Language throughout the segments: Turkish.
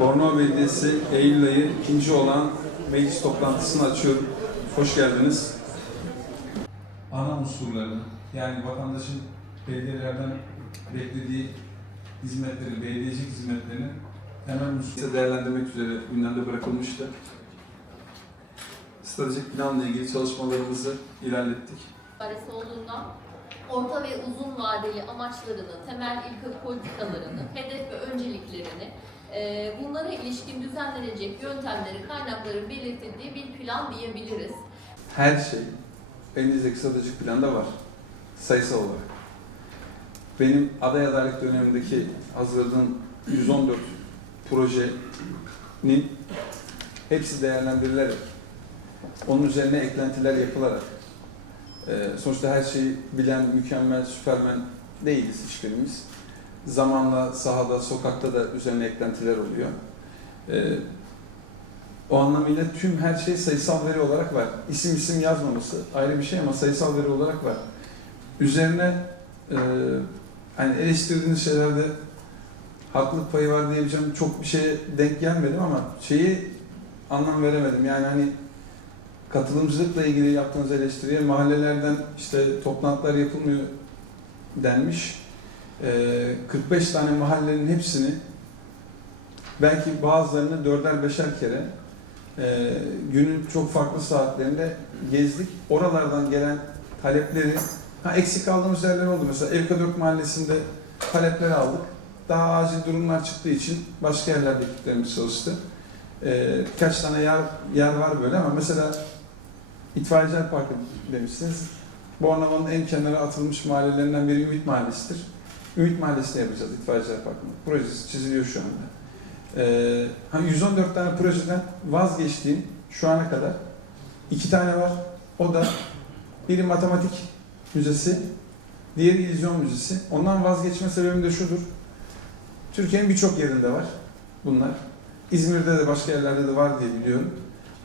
Bornova Belediyesi Eylül ayı ikinci olan meclis toplantısını açıyorum. Hoş geldiniz. Ana unsurlarını, yani vatandaşın belediyelerden beklediği hizmetleri, belediyecilik hizmetlerini temel unsurları değerlendirmek üzere gündemde bırakılmıştı. Stratejik planla ilgili çalışmalarımızı ilerlettik. çaresi olduğundan orta ve uzun vadeli amaçlarını, temel ilke politikalarını, hedef ve önceliklerini, bunlara ilişkin düzenlenecek yöntemleri, kaynakları belirtildiği bir plan diyebiliriz. Her şey elinizdeki stratejik planda var. Sayısal olarak. Benim aday adaylık dönemindeki hazırladığım 114 projenin hepsi değerlendirilerek, onun üzerine eklentiler yapılarak, e, sonuçta her şeyi bilen, mükemmel, süpermen değiliz hiçbirimiz. Zamanla sahada, sokakta da üzerine eklentiler oluyor. E, o anlamıyla tüm her şey sayısal veri olarak var. İsim isim yazmaması ayrı bir şey ama sayısal veri olarak var. Üzerine e, hani eleştirdiğiniz şeylerde haklılık payı var diyebileceğim çok bir şeye denk gelmedim ama şeyi anlam veremedim. Yani hani katılımcılıkla ilgili yaptığınız eleştiriye mahallelerden işte toplantılar yapılmıyor denmiş. E, 45 tane mahallenin hepsini belki bazılarını dörder beşer kere e, günün çok farklı saatlerinde gezdik. Oralardan gelen talepleri, ha eksik kaldığımız yerler oldu. Mesela Evkadök Mahallesi'nde talepleri aldık. Daha acil durumlar çıktığı için başka yerlerde ekiplerimiz çalıştı. E, birkaç tane yer, yer var böyle ama mesela İtfaiyeciler Parkı demişsiniz. Bornova'nın en kenara atılmış mahallelerinden biri Ümit Mahallesi'dir. Ümit Mahallesi'nde yapacağız İtfaiyeciler Parkı'nı. Projesi çiziliyor şu anda. Ee, hani 114 tane projeden vazgeçtiğim şu ana kadar iki tane var. O da biri matematik müzesi, diğeri illüzyon müzesi. Ondan vazgeçme sebebim de şudur. Türkiye'nin birçok yerinde var bunlar. İzmir'de de başka yerlerde de var diye biliyorum.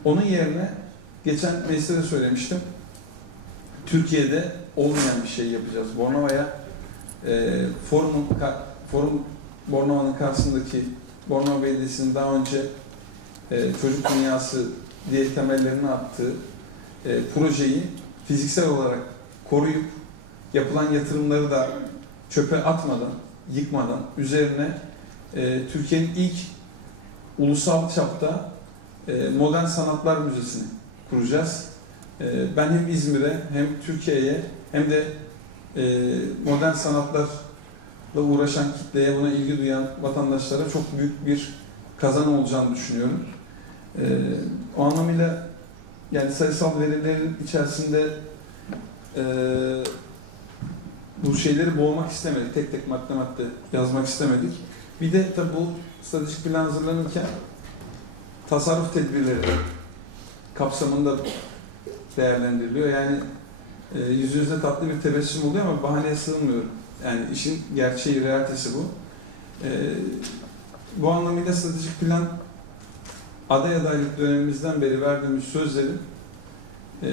Onun yerine geçen mecliste de söylemiştim. Türkiye'de olmayan bir şey yapacağız. Bornova'ya e, forumun, ka- forum Bornova'nın karşısındaki Bornova Belediyesi'nin daha önce e, çocuk dünyası diye temellerini attığı e, projeyi fiziksel olarak koruyup yapılan yatırımları da çöpe atmadan, yıkmadan üzerine e, Türkiye'nin ilk ulusal çapta e, modern sanatlar müzesini kuracağız. E, ben hem İzmir'e hem Türkiye'ye hem de modern sanatlar ile uğraşan kitleye, buna ilgi duyan vatandaşlara çok büyük bir kazanım olacağını düşünüyorum. Ee, o anlamıyla yani sayısal verilerin içerisinde e, bu şeyleri boğmak istemedik. Tek tek madde madde yazmak istemedik. Bir de tabi bu stratejik plan hazırlanırken tasarruf tedbirleri kapsamında değerlendiriliyor. Yani e, yüz yüze tatlı bir tebessüm oluyor ama bahaneye sığmıyorum. Yani işin gerçeği, realitesi bu. Ee, bu anlamıyla stratejik plan aday adaylık dönemimizden beri verdiğimiz sözlerin e,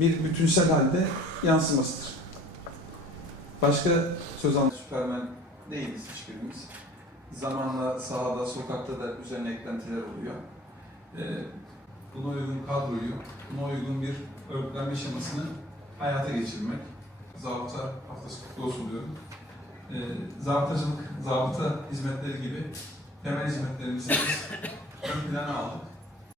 bir bütünsel halde yansımasıdır. Başka söz anlamı süpermen değiliz hiçbirimiz. Zamanla sahada, sokakta da üzerine eklentiler oluyor. Ee, buna uygun kadroyu, buna uygun bir örgütlenme şemasını hayata geçirmek. Zabıta haftası kutlu olsun diyorum. Ee, zabıtacılık, zabıta hizmetleri gibi temel hizmetlerimizi ön plana aldık.